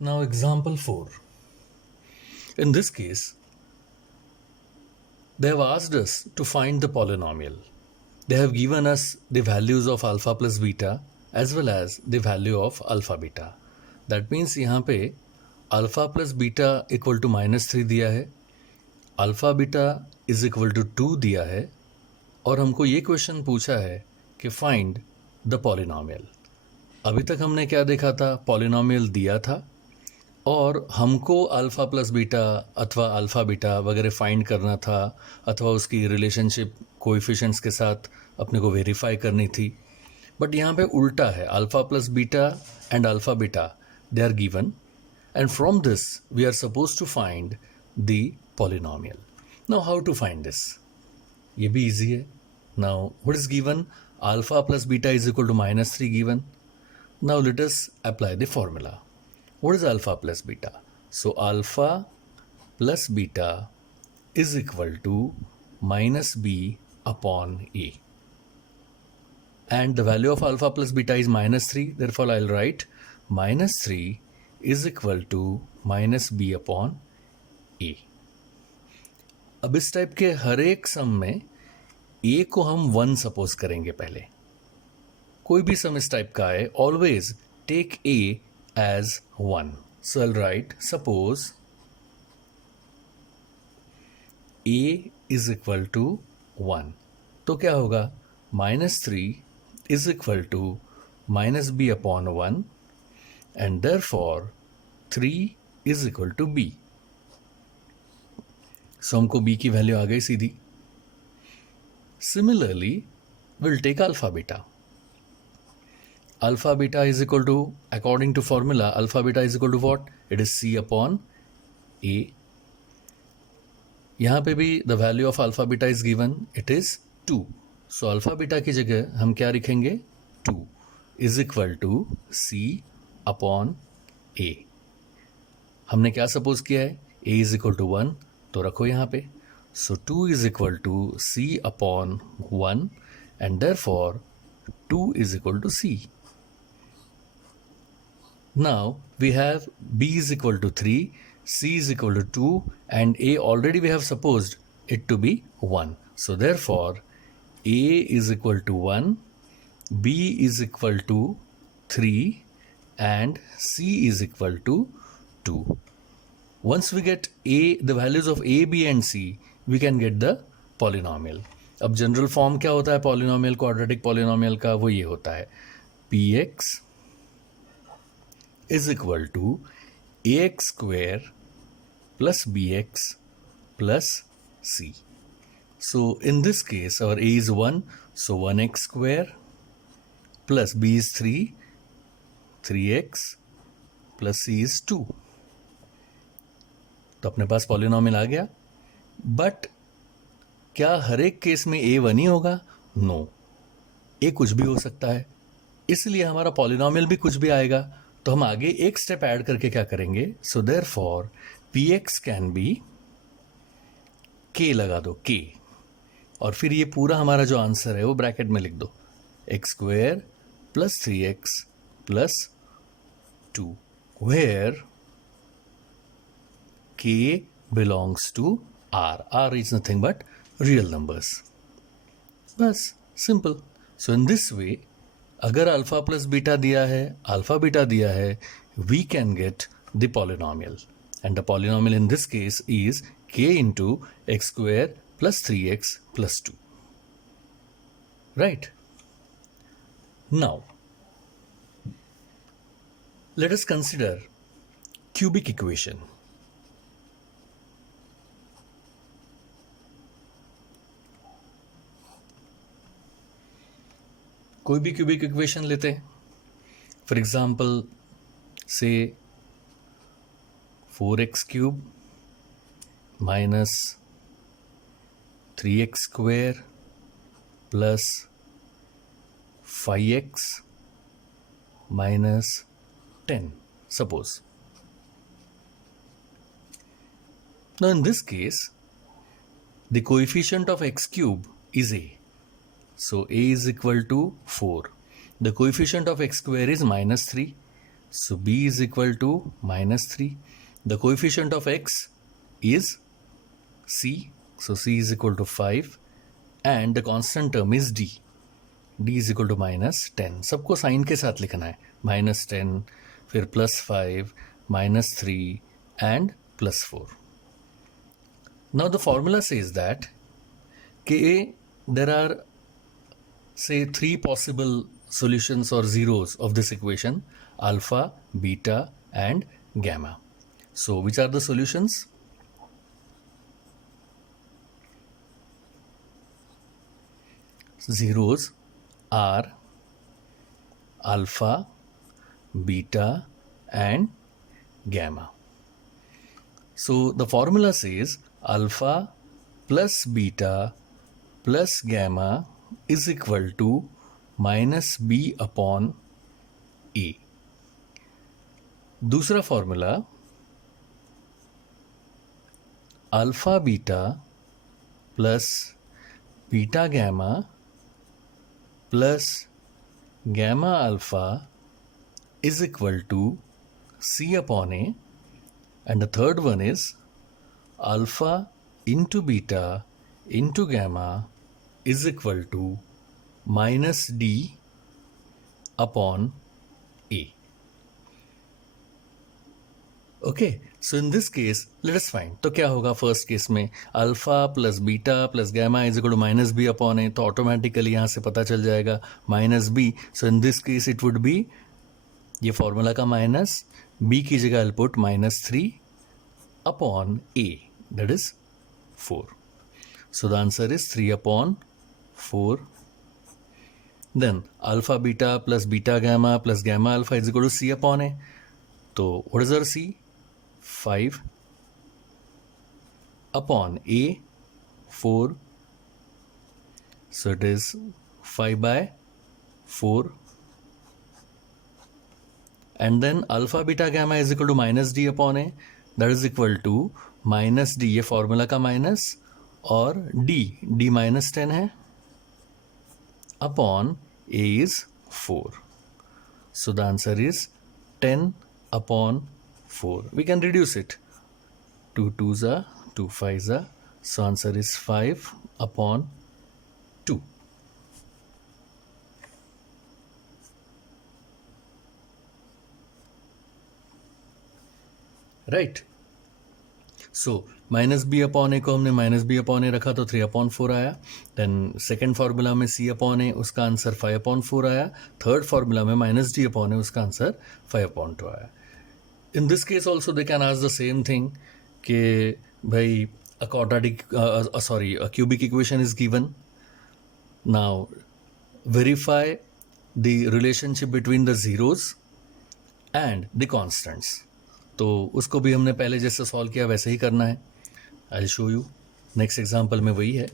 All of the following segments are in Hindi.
Now example 4. In this case, they have asked us to find the polynomial. They have given us the values of alpha plus beta as well as the value of alpha beta. That means यहाँ पे alpha plus beta equal to -3 दिया है, alpha beta is equal to 2 दिया है और हमको ये क्वेश्चन पूछा है कि फाइंड द पॉलिनॉमियल. अभी तक हमने क्या देखा था? पॉलिनॉमियल दिया था और हमको अल्फ़ा प्लस बीटा अथवा अल्फ़ा बीटा वगैरह फाइंड करना था अथवा उसकी रिलेशनशिप कोएफिशिएंट्स के साथ अपने को वेरीफाई करनी थी. बट यहाँ पे उल्टा है. Alpha plus beta and alpha beta they are given and from this we are suppose to find the polynomial. Now how to find this? ये भी ईजी है. Now what is given? Alpha plus beta is equal to -3 given. Now let us apply the formula. What is alpha plus beta? So alpha plus beta is equal to minus b upon a. And the value of alpha plus beta is -3. Therefore I'll write -3 is equal to minus b upon a. अब इस टाइप के हर एक सम में a को हम 1 सपोज करेंगे. पहले कोई भी सम इस टाइप का है, always take a as 1. So I write suppose a is equal to 1. तो क्या होगा? -3 is equal to minus B upon 1 and therefore 3 is equal to b. So हमको बी की वैल्यू आ गई सीधी. Similarly will take alpha beta. Alpha beta is equal to, according to formula, alpha beta is equal to what? It is C upon A. यहाँ पे भी the value of alpha beta is given, it is 2. So alpha beta की जगह हम क्या लिखेंगे? 2 is equal to C upon A. हमने क्या सपोज किया है? A is equal to 1, तो रखो यहाँ पे. So 2 is equal to C upon 1 and therefore 2 is equal to C. Now we have b is equal to 3, c is equal to 2 and a already we have supposed it to be 1. So therefore a is equal to 1, b is equal to 3 and c is equal to 2. Once we get a, the values of a, b and c, we can get the polynomial. अब जनरल फॉर्म क्या होता है पॉलिनोमियल, क्वाड्रेटिक पॉलिनोमियल का? वो ये होता है px is equal to ax square plus bx plus c. So in this case our a is 1, so 1x square plus b is 3, 3x plus c is 2. तो अपने पास पॉलिनोमियल आ गया. बट क्या हर एक केस में a 1 ही होगा? नो, a कुछ भी हो सकता है, इसलिए हमारा पॉलिनोमियल भी कुछ भी आएगा. तो हम आगे एक स्टेप ऐड करके क्या करेंगे? So therefore px can be k लगा दो, k, और फिर ये पूरा हमारा जो आंसर है वो ब्रैकेट में लिख दो, x square plus 3x plus 2 where k belongs to r. r is nothing but real numbers. बस simple. So in this way अगर अल्फा प्लस बीटा दिया है, अल्फा बीटा दिया है, we can get the polynomial and the polynomial in this case is k into x square plus 3x plus 2. Right. Now let us consider cubic equation. कोई भी क्यूबिक इक्वेशन लेते हैं. फॉर एग्जाम्पल से 4x cube minus 3x square plus 5x minus 10 suppose. Now in this case the coefficient of x cube is a. So a is equal to 4. The coefficient of x square is -3. So b is equal to minus 3. The coefficient of x is c, so c is equal to 5, and the constant term is d. d is equal to minus 10. सबको साइन के साथ लिखना है, minus 10, फिर plus 5, minus 3 and plus 4. Now the formula says that there are, say, 3 possible solutions or zeros of this equation: alpha, beta and gamma. So which are the solutions? Zeros are alpha, beta and gamma. So the formula says alpha plus beta plus gamma is equal to minus b upon a. दूसरा formula alpha beta plus beta gamma plus gamma alpha is equal to c upon a, and the third one is alpha into beta into gamma is equal to minus d upon a. Okay, so in this case let us find. तो क्या होगा फर्स्ट केस में? Alpha plus beta plus gamma is equal to minus B upon a, तो ऑटोमेटिकली यहाँ से पता चल जाएगा minus b. So in this case it would be, ये फॉर्मूला का माइनस, b की जगह I'll put minus 3 upon a, that is 4. So the answer is 3 upon 4. Then alpha beta plus beta gamma plus gamma alpha is equal to c upon a. So what is our c? 5 upon a, 4. So it is 5 by 4. And then alpha beta gamma is equal to minus d upon a, that is equal to minus d, ये फॉर्मूला का माइनस, और d minus 10 है, upon a is 4. So the answer is 10 upon 4. We can reduce it. 2 2s are 2 5s are, so answer is 5 upon 2. Right. So minus B upon a को हमने माइनस बी अपॉन ए रखा तो 3 अपॉन 4 आया. देन सेकेंड फार्मूला में सी अपॉन ए, उसका आंसर 5 अपॉन 4 आया. थर्ड फार्मूला में माइनस डी अपॉन ए, उसका आंसर 5 अपॉन 2 आया. इन this case also they can ask the same thing कि भाई a quadratic a cubic equation is given. Now verify the relationship between the zeros and the constants. तो उसको भी हमने पहले जैसे सॉल्व किया वैसे ही करना है. I will show you. Next example में वही है.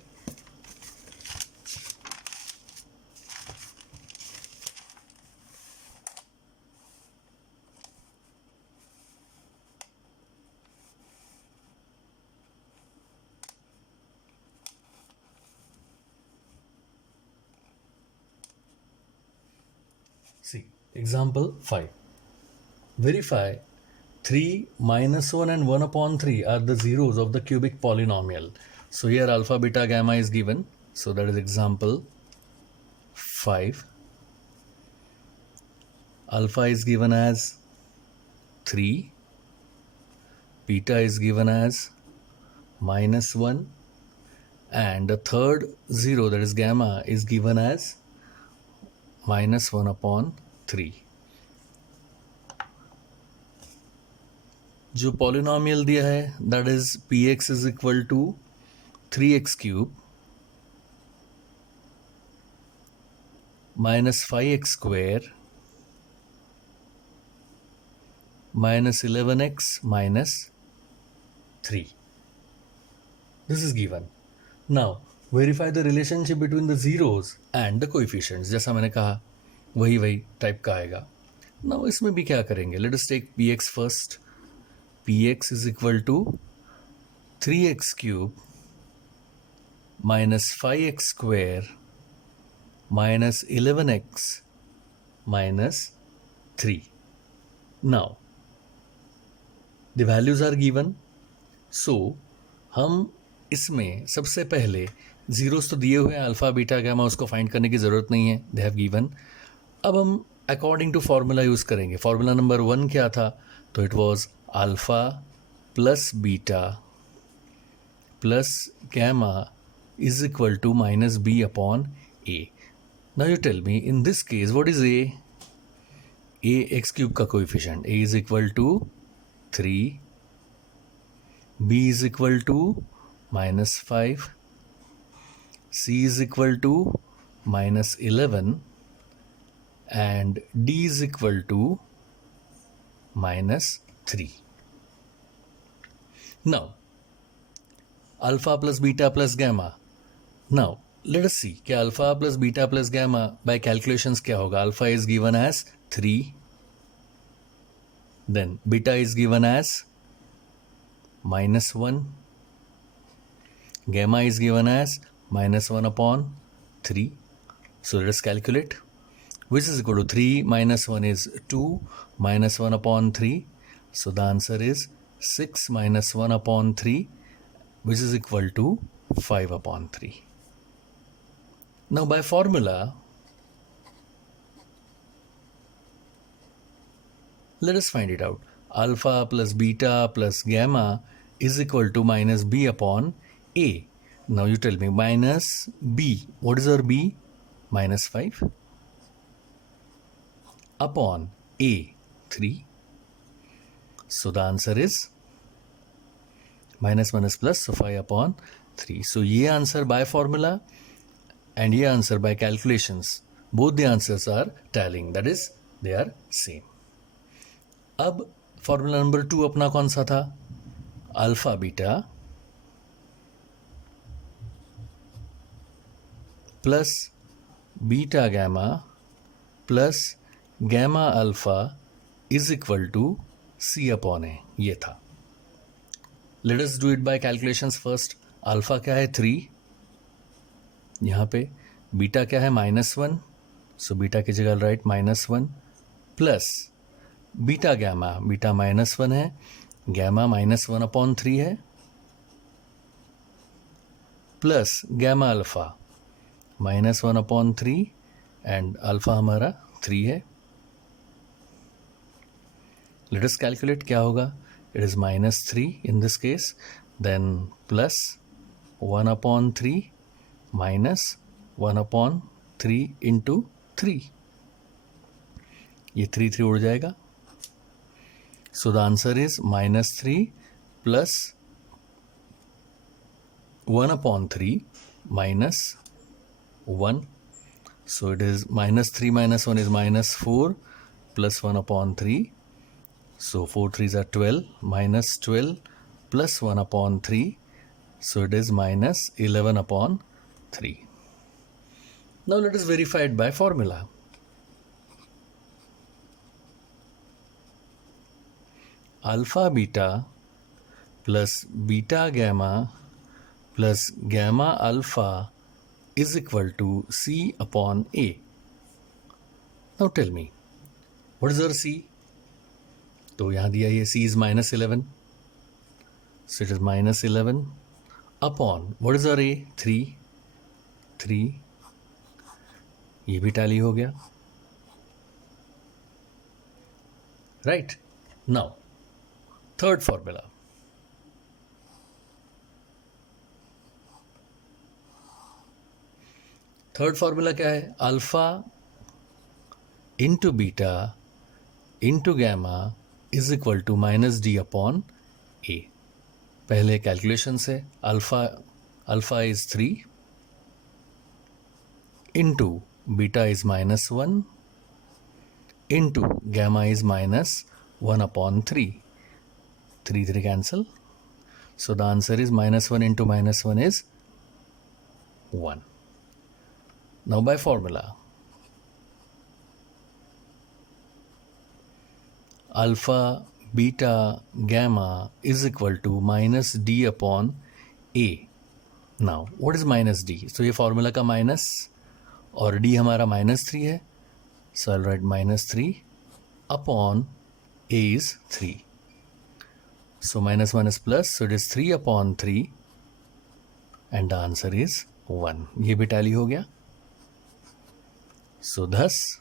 सी example 5. Verify 3 minus 1 and 1 upon 3 are the zeros of the cubic polynomial. So here alpha beta gamma is given. So that is example 5. Alpha is given as 3. Beta is given as minus 1. And the third zero, that is gamma, is given as minus 1 upon 3. जो पॉलिनॉमियल दिया है that is p x is equal to 3x cube minus 5x square minus 11x minus 3. This is given. Now verify the relationship between the zeros and the coefficients. जैसा मैंने कहा वही टाइप का आएगा. नाउ इसमें भी क्या करेंगे? Let us take p x first. px is equal to 3x cube minus 5x square minus 11x minus 3. Now the values are given, so हम इसमें सबसे पहले जीरोस तो दिए हुए हैं, अल्फा बीटा गैमा, उसको फाइंड करने की ज़रूरत नहीं है, दे हैव गिवन. अब हम अकॉर्डिंग टू फॉर्मूला यूज़ करेंगे. फॉर्मूला नंबर 1 क्या था? तो it was alpha plus beta plus gamma is equal to minus B upon A. Now you tell me, in this case what is A? A X cube का coefficient. A is equal to 3, b is equal to minus 5, c is equal to minus 11, and d is equal to minus 3. Now, alpha plus beta plus gamma. Now, let us see कि alpha plus beta plus gamma by calculations क्या होगा. Alpha is given as 3, then beta is given as minus 1, gamma is given as minus 1 upon 3. So let us calculate. Which is equal to 3 minus 1 is 2, minus 1 upon 3. So the answer is 6 minus 1 upon 3, which is equal to 5 upon 3. Now by formula, let us find it out. Alpha plus beta plus gamma is equal to minus b upon a. Now you tell me, minus b, what is our b? Minus 5 upon a, 3. So the answer is minus minus plus, so 5 upon 3. So ये answer by formula and ये answer by calculations, both the answers are tallying, that is they are same. अब फॉर्मूला नंबर 2 अपना कौन सा था? Alpha beta plus beta gamma plus gamma alpha is equal to C upon A, ये था. Let us do it by calculations first. Alpha क्या है? 3. यहाँ पे बीटा क्या है? -1. सो बीटा की जगह right -1 plus beta gamma, beta -1 है, गैमा -1 अपॉन 3 है, plus gamma alpha -1 upon 3 and alpha हमारा 3 है. लेट अस कैलकुलेट क्या होगा. It is -3 in this case, then plus 1 upon 3 minus 1 upon 3 into 3. ये 3 उड़ जाएगा. So the answer is -3 plus 1 upon 3 minus 1. So it is -3 minus 1 is -4 plus 1 upon 3. So 4 3s are 12, minus 12 plus 1 upon 3. So it is minus 11 upon 3. Now let us verify it by formula. Alpha beta plus beta gamma plus gamma alpha is equal to C upon A. Now tell me what is our C. तो यहाँ दिया ये C is -11, so it is -11 upon what is our A? 3. ये भी टैली हो गया, right. Now third formula. Third formula क्या है? Alpha into beta into gamma is equal to -d upon A. पहले कैलकुलेशन से alpha is 3 into beta is -1 into gamma is -1 upon 3. 3 cancel. So the answer is -1 into -1 is 1. Now by formula, alpha beta gamma is equal to -d upon a. Now what is -d? So ये फॉर्मूला का माइनस और d हमारा -3 है. So I'll write -3 upon a is 3. So minus 1 is plus, so it is 3 upon 3 and the answer is 1. ये भी tally हो गया. So thus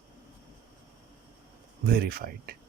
verified.